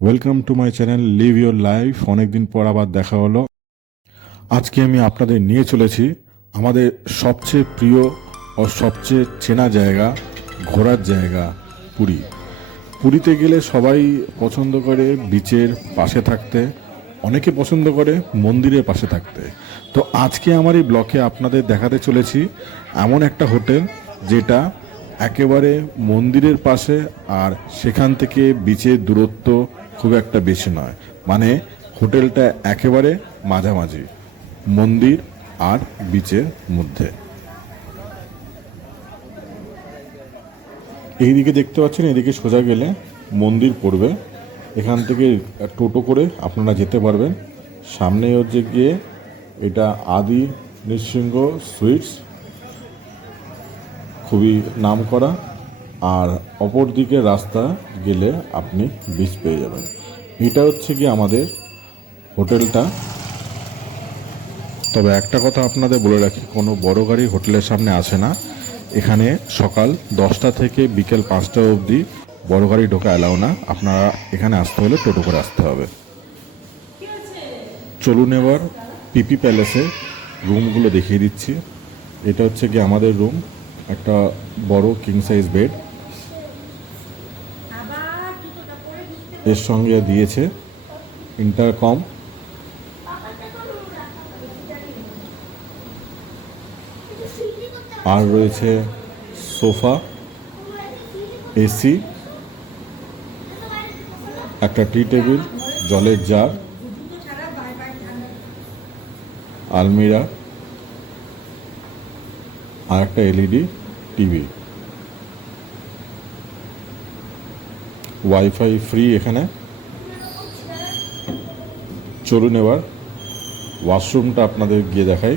Welcome to my channel leave your life. অনেকদিন পর আবার দেখা হলো। আজকে আমি আপনাদের নিয়ে চলেছি আমাদের সবচেয়ে প্রিয় ও সবচেয়ে চেনা জায়গা, ঘোরার জায়গা পুরী। পুরীতে গেলে সবাই পছন্দ করে বিচের পাশে থাকতে, অনেকে পছন্দ করে মন্দিরের পাশে থাকতে। তো আজকে আমার এই ব্লকে আপনাদের দেখাতে চলেছি এমন একটা হোটেল যেটা একেবারে মন্দিরের পাশে, আর সেখান থেকে বিচের দূরত্ব খুব একটা বেশি নয়। মানে হোটেলটা একেবারে মাঝামাঝি মন্দির আর বিচের মধ্যে। এইদিকে দেখতে পাচ্ছেন, এদিকে সোজা গেলে মন্দির পড়বে। এখান থেকে টোটো করে আপনারা যেতে পারবেন। সামনে হচ্ছে গিয়ে এটা আদি নৃসিংহ সুইটস, খুবই নাম করা। আর অপর দিকে রাস্তা গেলে আপনি বিচ পেয়ে যাবেন। এটা হচ্ছে গিয়ে আমাদের হোটেলটা। তবে একটা কথা আপনাদের বলে রাখি, কোনো বড় গাড়ি হোটেলের সামনে আসে না। এখানে সকাল 10টা থেকে বিকেল 5টা অবধি বড় গাড়ি ঢোকা অ্যালাউ না। আপনারা এখানে আসতে হলে টোটো করে আসতে হবে। চলুন এবার পিপি প্যালেসে রুমগুলো দেখিয়ে দিচ্ছি। এটা হচ্ছে গিয়ে আমাদের রুম, একটা বড় কিং সাইজ বেড, এর সঙ্গে দিয়েছে ইন্টারকম, আর রয়েছে সোফা, এসি, একটা টি টেবিল, জলের জার, আলমিরা, আর একটা এলইডি টিভি। ওয়াইফাই ফ্রি এখানে। চলুন এবার ওয়াশরুমটা আপনাদের গিয়ে দেখাই।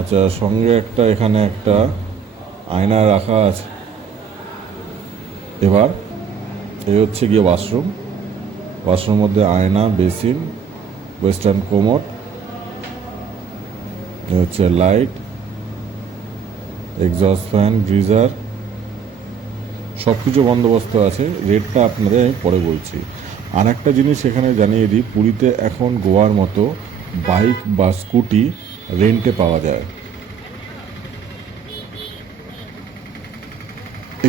আচ্ছা, সঙ্গে এখানে একটা আয়না রাখা আছে। এবার এই হচ্ছে গিয়ে ওয়াশরুম। ওয়াশরুমের মধ্যে আয়না, বেসিন, ওয়েস্টার্ন কোমোড, এ হচ্ছে লাইট, এক্সস্ট ফ্যান, গিজার, সব কিছু বন্দোবস্ত আছে। রেটটা আপনাদের আমি পরে বলছি। আর একটা জিনিস এখানে জানিয়ে দিই, পুরীতে এখন গোয়ার মতো বাইক বা স্কুটি রেন্টে পাওয়া যায়।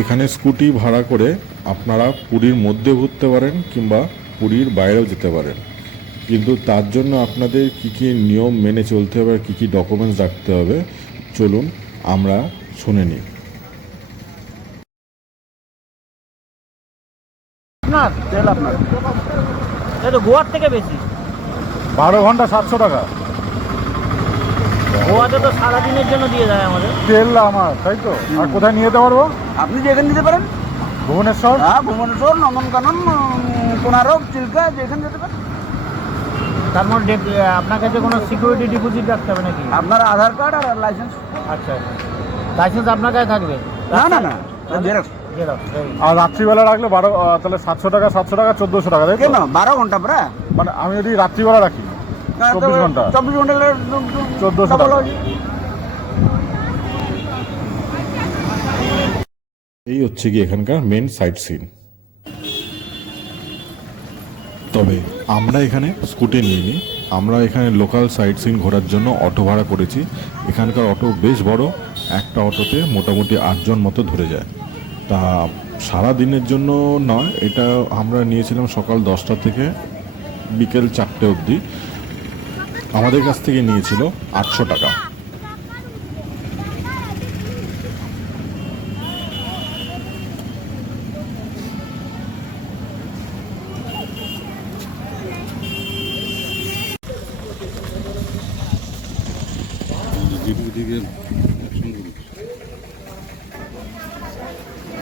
এখানে স্কুটি ভাড়া করে আপনারা পুরীর মধ্যে ঘুরতে পারেন কিংবা পুরীর বাইরেও যেতে পারেন। কিন্তু তার জন্য আপনাদের কী কী নিয়ম মেনে চলতে হবে আর কী কী ডকুমেন্টস রাখতে হবে, চলুন আমরা শুনে নিই। আপনার তেল আপনার এই তো গোয়ার থেকে বেশি। 12 ঘন্টা 700 টাকা গোয়াতে তো সারাদিনের জন্য দিয়ে যায় আমাদের। তেল আমার, তাই তো। আর কোথায় নিয়ে যেতে পারবো? আপনি যেখানে নিতে পারেন। ভুবনেশ্বর? হ্যাঁ, ভুবনেশ্বর, নন্দনকানন, কোনারক, চিল্কা, যেখানে যেতে পারেন। তার মধ্যে আপনার কাছে কোনো সিকিউরিটি ডিপোজিট রাখতে হবে নাকি? আপনার আধার কার্ড আর লাইসেন্স। আচ্ছা, লাইসেন্স আপনার কাছে থাকবে? না না না, জেরক্স। আর রাত্রিবেলা রাখলে 12, তাহলে 700 টাকা, 1400 টাকা, তাই তো? কেন 12 ঘন্টা প্রা? মানে আমি যদি রাত্রিবেলা রাখি 24 ঘন্টা, 24 ঘন্টা 1400 টাকা। এই হচ্ছে গিয়ে এখানকার মেন সাইট সিন। তবে আমরা এখানে স্কুটি নিইনি, আমরা এখানে লোকাল সাইট সিন ঘোরার জন্য অটো ভাড়া করেছি। এখানকার অটো বেশ বড়, একটা অটোতে মোটামুটি 8 জন মতো ধরে যায়। তা সারা দিনের জন্য নয়, এটা আমরা নিয়েছিলাম সকাল 10টা থেকে বিকেল 4টে অবধি। আমাদের কাছ থেকে নিয়েছিল 800 টাকা।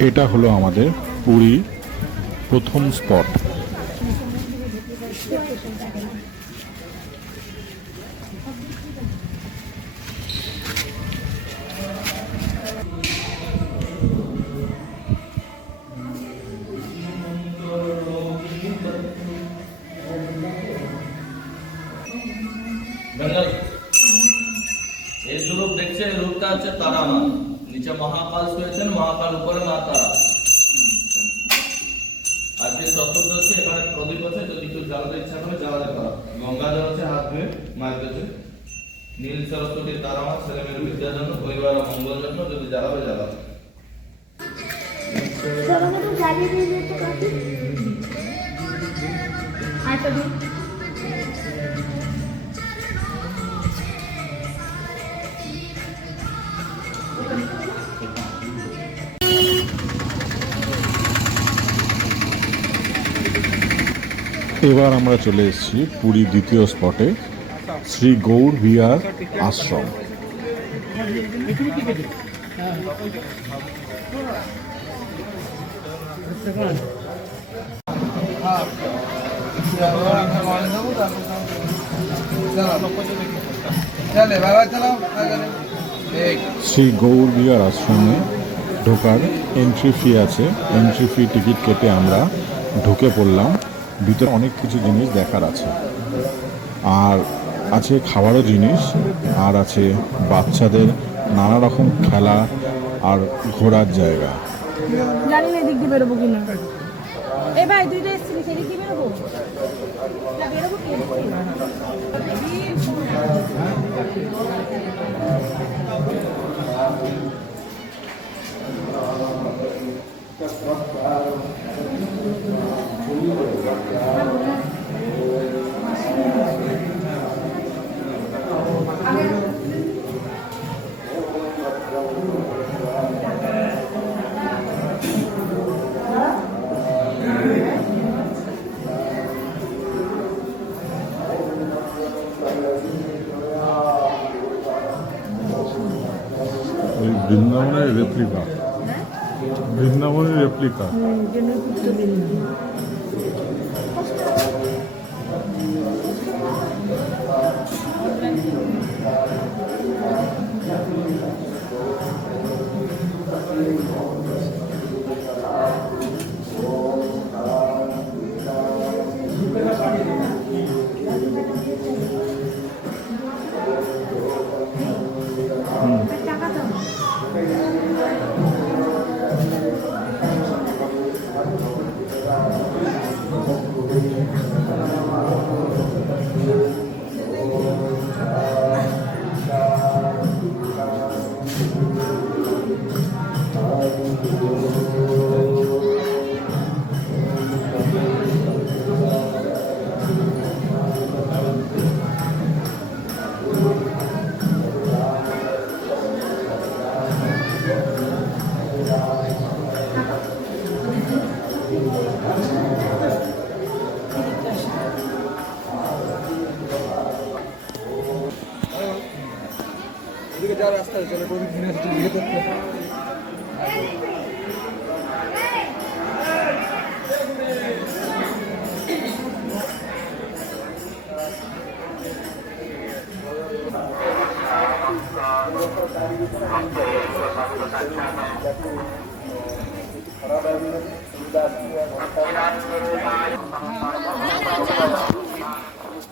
এটা হলো আমাদের পুরী প্রথম স্পট। এই স্বরূপ দেখছে, এই রূপটা হচ্ছে তারানাথ। নিচে মহাকাল শুয়েছেন, মহাকাল উপরে মা তারা। আজকে চতুর্দশী, এখানে প্রদীপ আছে, যদি কেউ জ্বালাতে ইচ্ছা করে জ্বালাতে পারো। গঙ্গা জল আছে হাত ধুয়ে মায়ের কাছে। নীল সরস্বতী তারা মা ছেলে মেয়ের বিদ্যার জন্য, পরিবার ও মঙ্গল জন্য, যদি জ্বালাবে জ্বালাবে। এবার আমরা চলে এসেছি পুরী দ্বিতীয় স্পটে, শ্রী গৌর বিহার আশ্রম। শ্রী গৌর বিহার আশ্রমে ঢোকার এন্ট্রি ফি আছে। এন্ট্রি ফি টিকিট কেটে আমরা ঢুকে পড়লাম। ভিতরে অনেক কিছু জিনিস দেখার আছে, আর আছে খাবারও জিনিস, আর আছে বাচ্চাদের নানা রকম খেলা আর ঘোরার জায়গা। জানি না দিক দিয়ে বেরোবো কিনা। এ ভাই দুইটা এসেছিলি, সেদিক দিয়ে বেরোবো না, বেরোবো কি? বৃন্দাবনের রেপ্লিকা, বৃন্দাবনের রেপ্লিকা।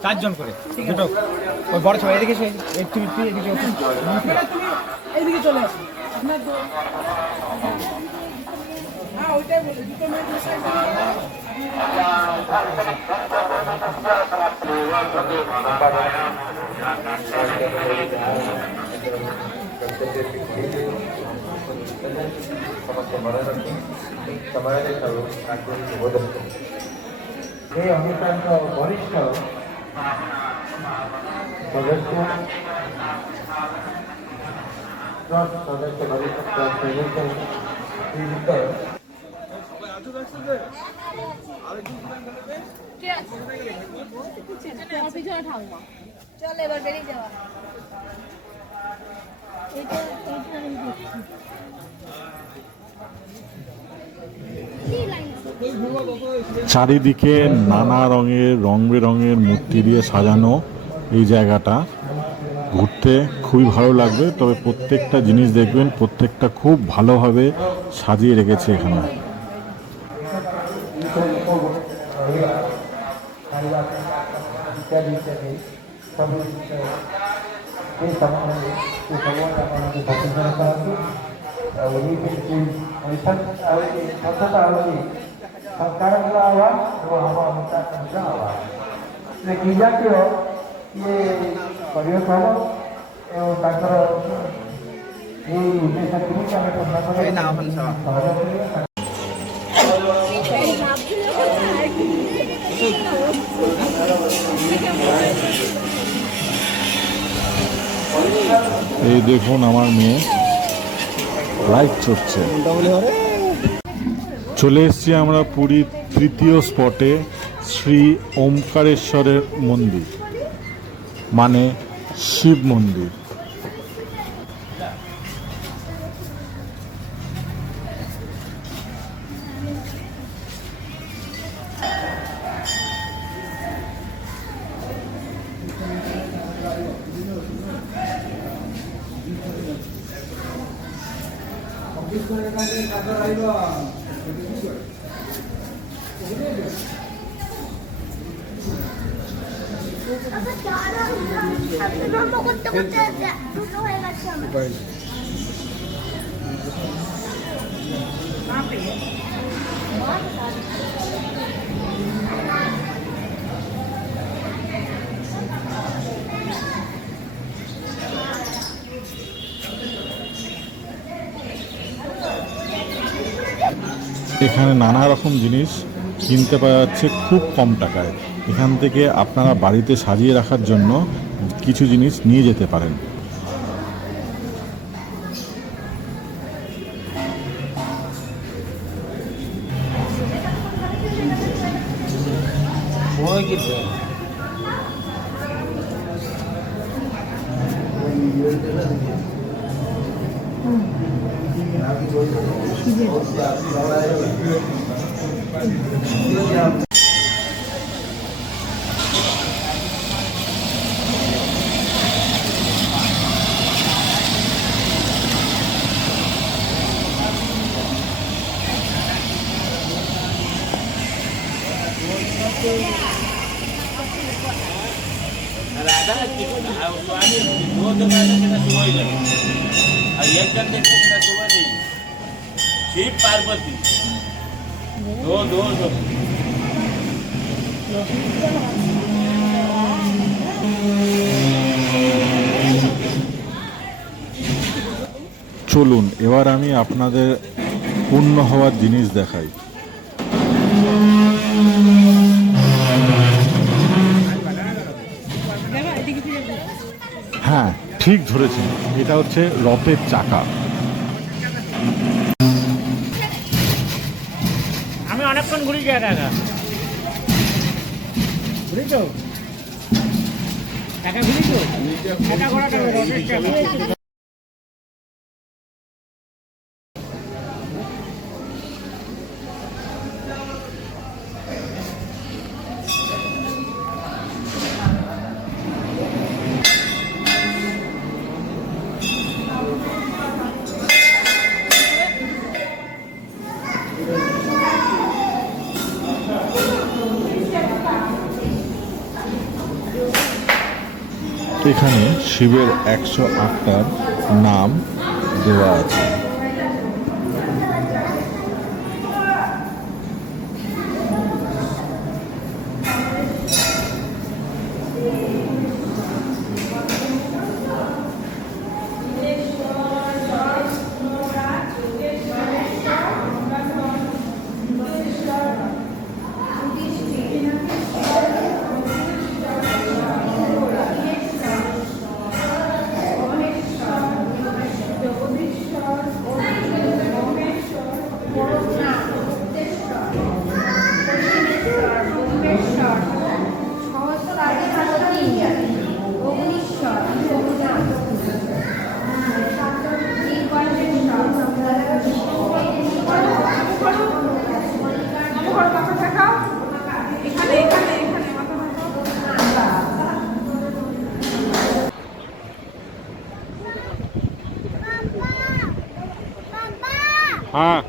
চারজন করে দুটো, ওই বড় সবাই এদিকে তুমি এদিকে এইদিকে চলে আসো। আপনার হ্যাঁ ওইটাই বলি, দুটো মেয়ে এই অনুষ্ঠানটা বরিষ্ঠ সদস্য ট্রাস্ট সদস্য বরিষ্ঠ চল এবার বেরিয়ে যাওয়া। চারিদিকে নানা রঙের রং বেরঙের মূর্তি দিয়ে সাজানো এই জায়গাটা ঘুরতে খুবই ভালো লাগবে। তবে প্রত্যেকটা জিনিস দেখবেন, প্রত্যেকটা খুব ভালোভাবে সাজিয়ে রেখেছে এখানে। ସରକାରଙ୍କ ଆହ୍ୱାନ ଏବଂ ଆମ ଅନୁଶାସନର ଆହ୍ୱାନ କି ଜାତୀୟ ଇଏ କରିବାକୁ ହବ ଏବଂ ତାଙ୍କର এই উদ্দেশ্যগুলিকে ଆମେ ପୂର୍ଣ୍ଣ କରିବା ସହଜ କରିବା। এই দেখুন আমার মেয়ে লাইট চড়ছে। চলে এসেছি আমরা পুরীর তৃতীয় স্পটে, শ্রী ওমকারেশ্বরের মন্দির, মানে শিব মন্দির। এখানে নানা রকম জিনিস কিনতে পাওয়া যাচ্ছে খুব কম টাকায়। এখান থেকে আপনারা বাড়িতে সাজিয়ে রাখার জন্য কিছু জিনিস নিয়ে যেতে পারেন। शिव पार्वती दो दो दो চলুন এবার আমি আপনাদের পূর্ণ হওয়ার জিনিস দেখাই। হ্যাঁ, ঠিক ধরেছেন, এটা হচ্ছে রথের চাকা। আমি অনেকক্ষণ ঘুরি গিয়ে টাকা ঘুরি তো টাকা ঘুরি তো টাকা ঘোরা টাকা। এখানে শিবের 108টার নাম দেওয়া আছে। হ্যাঁ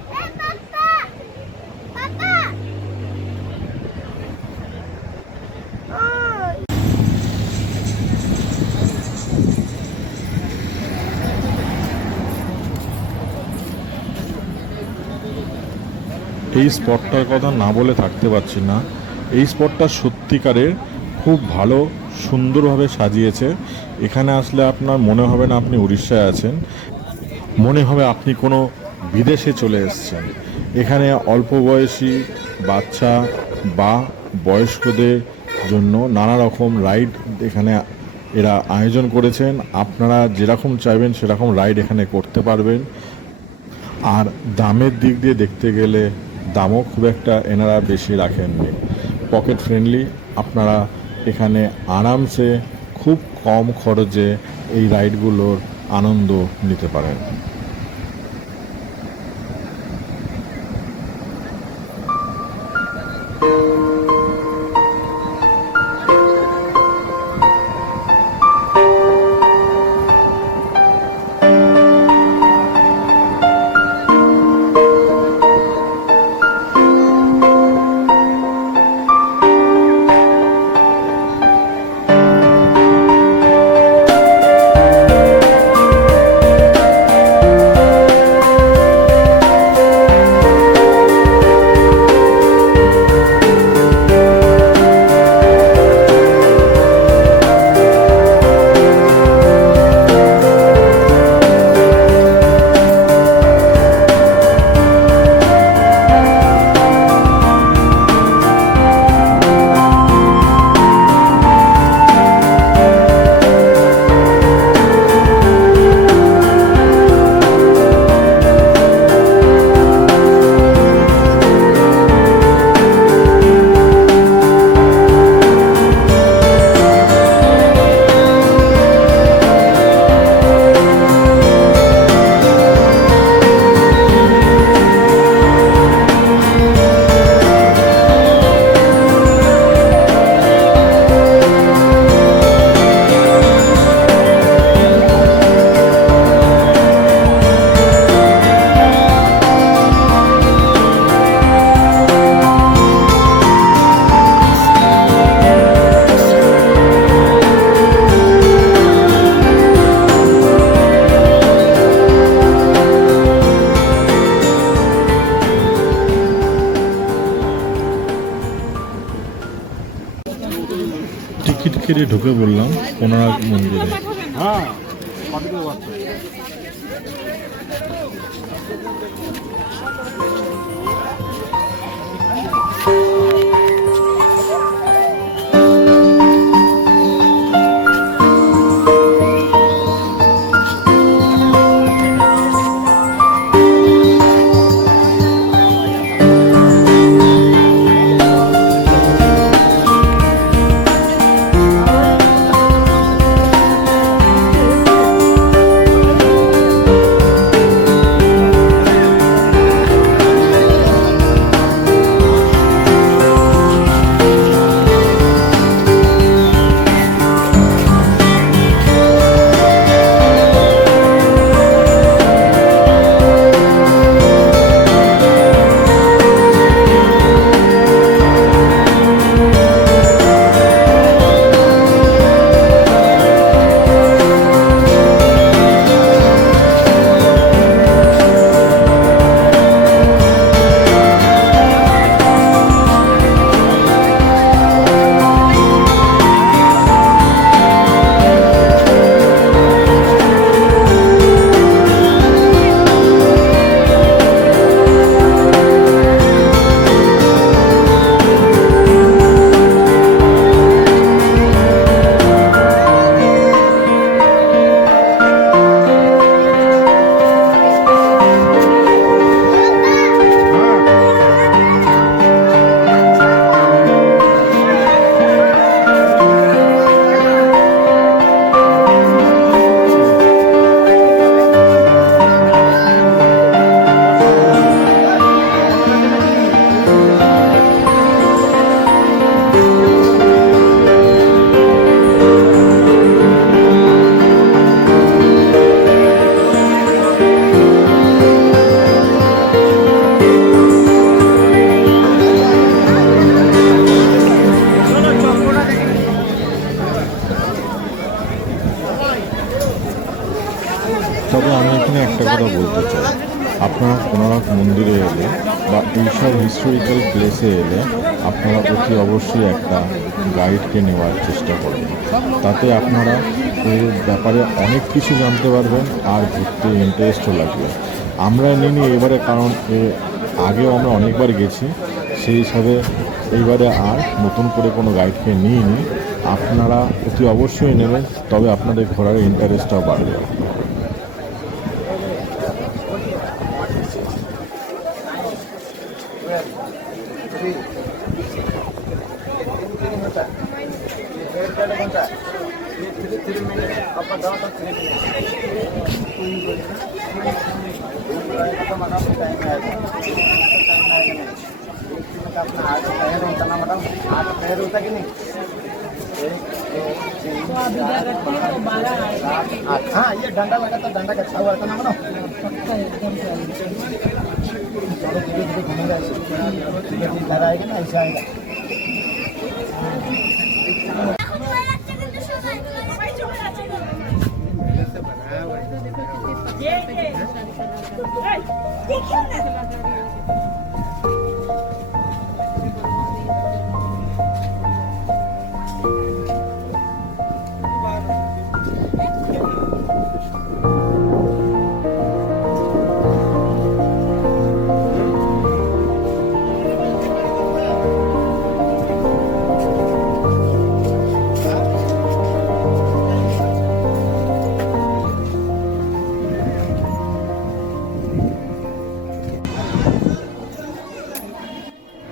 এই স্পটটার কথা না বলে থাকতে পারছি না। এই স্পটটা সত্যিকারের খুব ভালো, সুন্দরভাবে সাজিয়েছে। এখানে আসলে আপনার মনে হবে না আপনি উড়িষ্যায় আছেন, মনে হবে আপনি কোনো বিদেশে চলে এসেছেন। এখানে অল্প বয়সী বাচ্চা বা বয়স্কদের জন্য নানা রকম রাইড এখানে এরা আয়োজন করেছেন। আপনারা যেরকম চাইবেন সেরকম রাইড এখানে করতে পারবেন। আর দামের দিক দিয়ে দেখতে গেলে দামও খুব একটা এনারা বেশি রাখেননি, পকেট ফ্রেন্ডলি। আপনারা এখানে আরামসে খুব কম খরচে এই রাইডগুলোর আনন্দ নিতে পারেন। টিকিট কেটে ঢুকে বললাম কোনারক মন্দিরে। হ্যাঁ, তবে আমি এখানে একটা কথা বলতে চাই, আপনারা কোনারক মন্দিরে এলে বা এইসব হিস্টোরিক্যাল প্লেসে এলে আপনারা অতি অবশ্যই একটা গাইডকে নেওয়ার চেষ্টা করবেন। তাতে আপনারা এর ব্যাপারে অনেক কিছু জানতে পারবেন আর ঘুরতে ইন্টারেস্টও লাগবে। আমরা নিইনি এবারে, কারণ আগেও আমরা অনেকবার গেছি, সেই হিসাবে এইবারে আর নতুন করে কোনো গাইডকে নিইনি। আপনারা অতি অবশ্যই নেবেন, তবে আপনাদের ঘোরার ইন্টারেস্টটাও বাড়বে। तो आप इधर रखते हैं तो 12 आएगा। हाँ, ये डंडा लगा था, डंडा का छाव रहता ना बनो। पक्का एकदम थोड़े धीरे धीरे घूमेगा ऐसे, इधर आएगा ना ऐसे आएगा।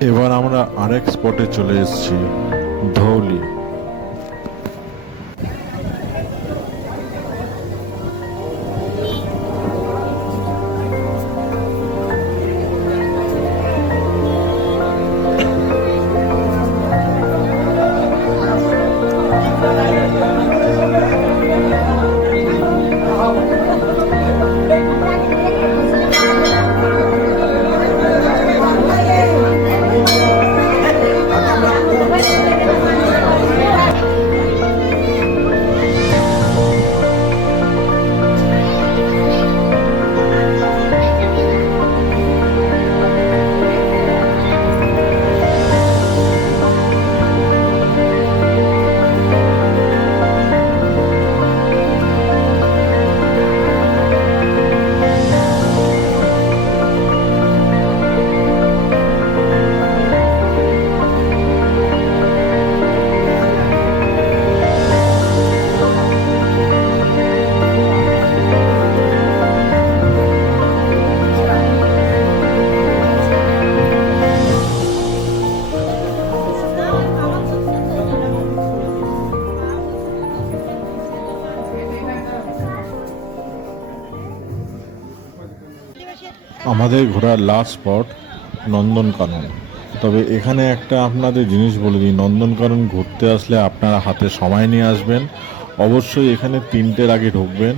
এবার আমরা আরেক স্পটে চলে এসেছি, ধৌলি। আমাদের ঘোরার লাস্ট স্পট নন্দনকানন। তবে এখানে একটা আপনাদের জিনিস বলে দিই, নন্দনকানন ঘুরতে আসলে আপনারা হাতে সময় নিয়ে আসবেন। অবশ্যই এখানে 3টের আগে ঢুকবেন,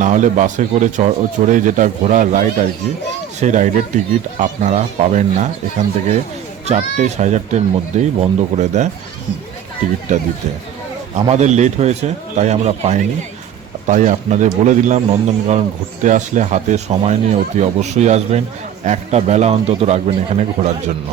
না হলে বাসে করে চড়ে যেটা ঘোরার রাইড আর কি, সেই রাইডের টিকিট আপনারা পাবেন না। এখান থেকে 4টে 4:30-র মধ্যেই বন্ধ করে দেয় টিকিটটা দিতে। আমাদের লেট হয়েছে তাই আমরা পাইনি। তাই আপনাদের বলে দিলাম, নন্দনকানন ঘুরতে আসলে হাতে সময় নিয়ে অতি অবশ্যই আসবেন, একটা বেলা অন্তত রাখবেন এখানে ঘোরার জন্য।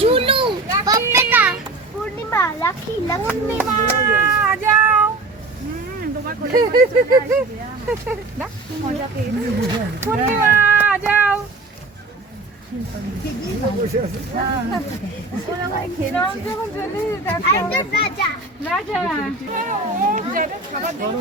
झूलू पप्पेटा पूर्णिमा लाखी पूर्णिमा आ जाओ তোমার কোলে না মজা পেয়েছি পূর্ণিমা आ जाओ রাজা রাজা খাবার দিন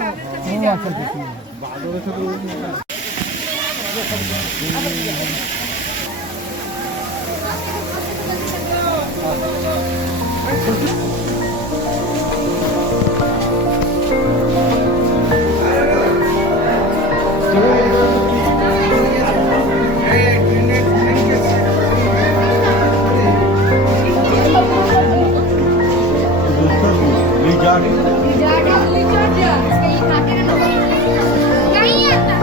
नहीं आता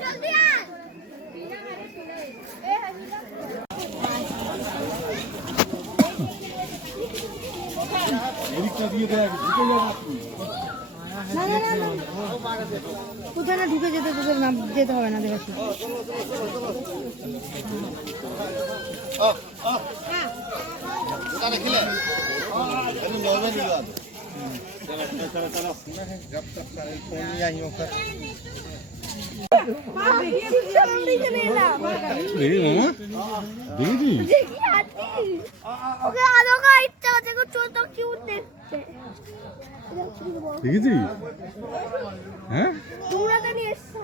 জলদি আয় কোথায় না ঢুকে যেতে তোদের না যেতে হবে না দেখো ওকে আরো ইচ্ছা আছে ছোট কিউট দেখতে দেখেছি? হ্যাঁ তোমরা তো নিয়ে এসছো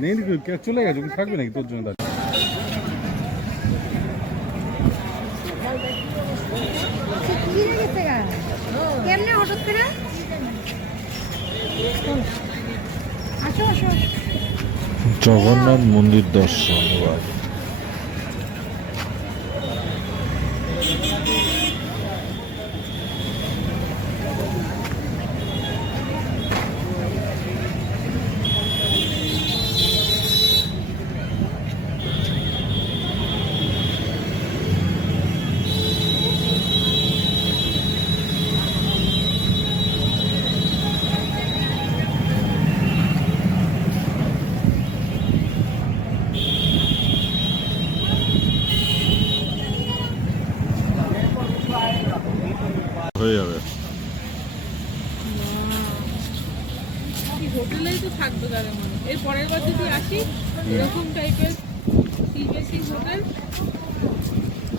নেই চলে গেছে, থাকবে নাকি তোর জন্য? কেমনে হঠাৎ করে আসো আসো জগন্নাথ মন্দির দর্শন এবার। হয়ে যাবে। হোটেলেই তো থাকবে তাদের মানে এর পরের বার যদি আসি এরকম টাইপের সিবিএসই হোটেল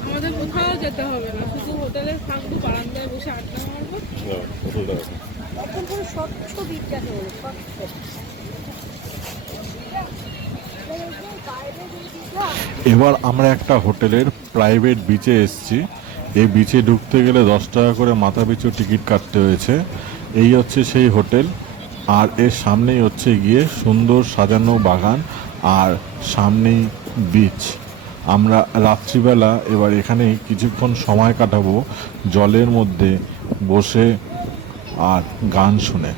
আমাদের কোথাও যেতে হবে না, শুধু হোটেলে থাকবো, বারান্দায় বসে আড্ডা মারবো। একদম পুরো স্বচ্ছ বিচটাকে বলে স্বচ্ছ। এবার আমরা একটা হোটেলের প্রাইভেট বিচে এসেছি। এই বিচে ঢুকতে গেলে 10 টাকা করে মাথা পিছু টিকিট কাটতে হয়েছে। এই হচ্ছে সেই হোটেল, আর এর সামনেই হচ্ছে গিয়ে সুন্দর সাজানো বাগান আর সামনেই বিচ। আমরা রাত্রিবেলা এবার এখানে কিছুক্ষণ সময় কাটাবো জলের মধ্যে বসে আর গান শুনে।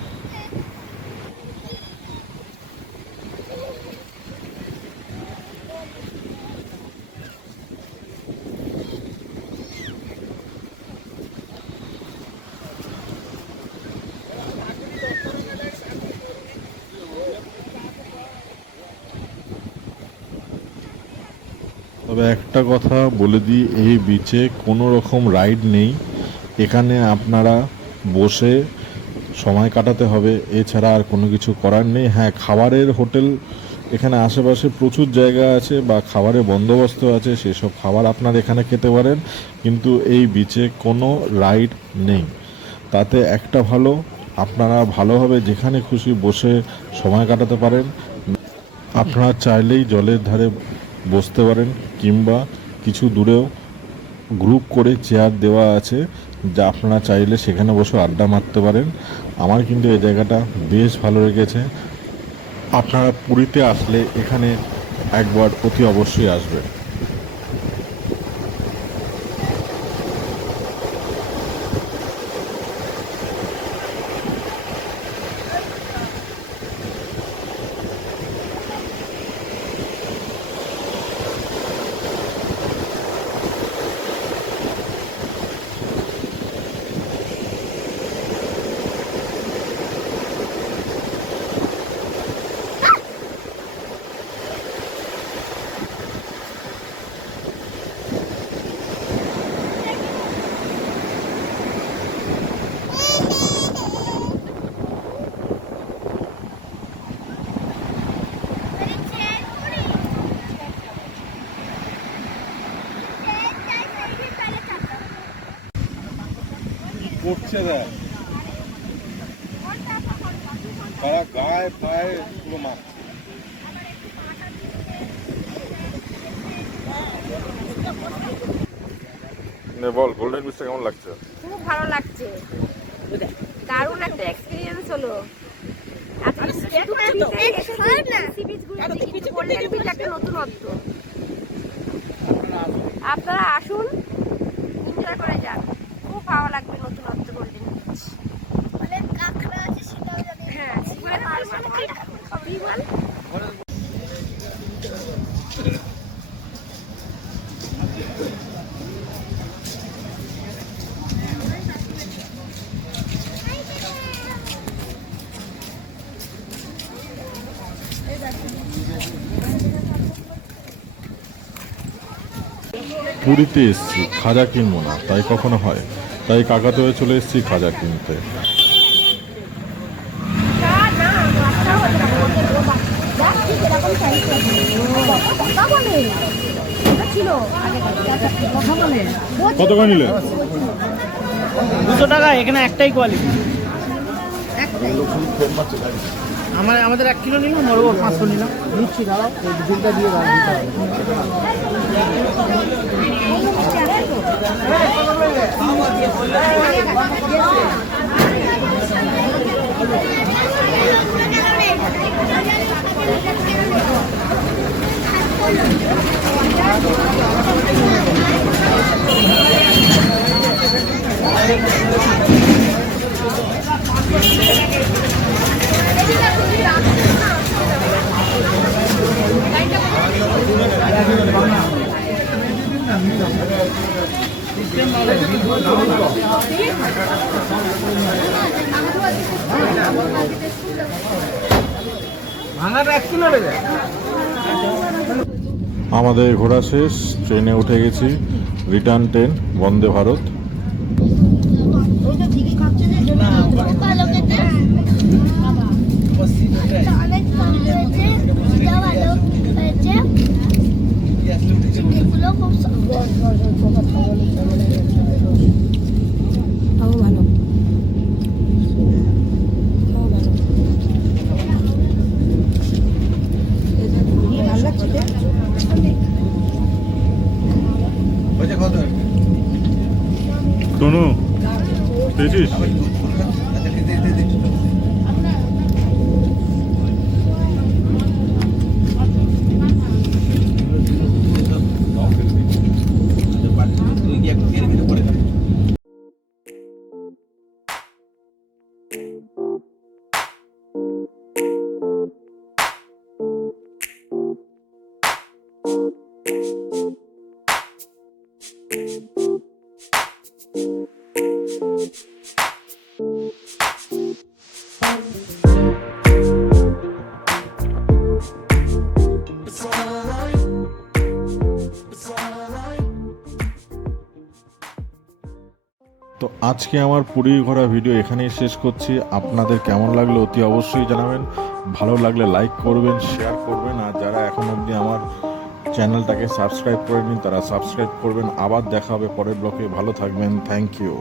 তবে একটা কথা বলে দিই, এই বিচে কোনো রকম রাইড নেই। এখানে আপনারা বসে সময় কাটাতে হবে, এছাড়া আর কোনো কিছু করার নেই। হ্যাঁ, খাবারের হোটেল এখানে আশেপাশে প্রচুর জায়গা আছে বা খাবারের বন্দোবস্ত আছে, সেসব খাবার আপনারা এখানে খেতে পারেন, কিন্তু এই বিচে কোনো রাইড নেই। তাতে একটা ভালো, আপনারা ভালোভাবে যেখানে খুশি বসে সময় কাটাতে পারেন। আপনারা চাইলেই জলের ধারে বসতে পারেন, কিংবা কিছু দূরেও গ্রুপ করে চেয়ার দেওয়া আছে, যা আপনারা চাইলে সেখানে বসে আড্ডা মারতে পারেন। আমার কিন্তু এই জায়গাটা বেশ ভালো লেগেছে। আপনারা পুরীতে আসলে এখানে একবার অতি অবশ্যই আসবেন। করছে দেখ, তারা গায়ে পায়ে পুরো মারছে। বল, গোল্ডেন বিচটা কেমন লাগছে? খুব ভালো লাগছে, দারুণ একটা এক্সপিরিয়েন্স হলো। আপনারা আসুন, এনজয় করে যান, খুব ভালো লাগবে নতুনত্ব গোল্ডেন বিচ। অনেক কাঁকড়া আছে সেটাও জানি। হ্যাঁ। কপি বল পুরীতে এসছি, খাজা কিনবো না তাই কখনো হয়, তাই কাকাতোয়ে চলে এসেছি খাজা কিনতে। কত করে নিলে? 200 টাকা। এখানে একটাই কোয়ালিটি। আমাদের 1 কিলো নিলাম, বড় 500 নিলাম। নিচ্ছি দাঁড়াও, ডিজেলটা দিয়ে দিতে হবে। আমাদের ঘোরা শেষ, ট্রেনে উঠে গেছি, রিটার্ন ট্রেন বন্দে ভারত। ভালো খেতে অনেক কম হয়েছে, ভালো হয়েছে, চিংড়িগুলো খুব টনু পেয়েছিস? তো আজকে আমার পুরী ঘোরা ভিডিও এখানেই শেষ করছি। আপনাদের কেমন লাগলো অতি অবশ্যই জানাবেন। ভালো লাগলে লাইক করবেন, শেয়ার করবেন, আর যারা এখন অবধি আমার চ্যানেলটাকে সাবস্ক্রাইব করেনি তারা সাবস্ক্রাইব করবেন। আবার দেখা হবে পরের ব্লগে। ভালো থাকবেন। Thank you.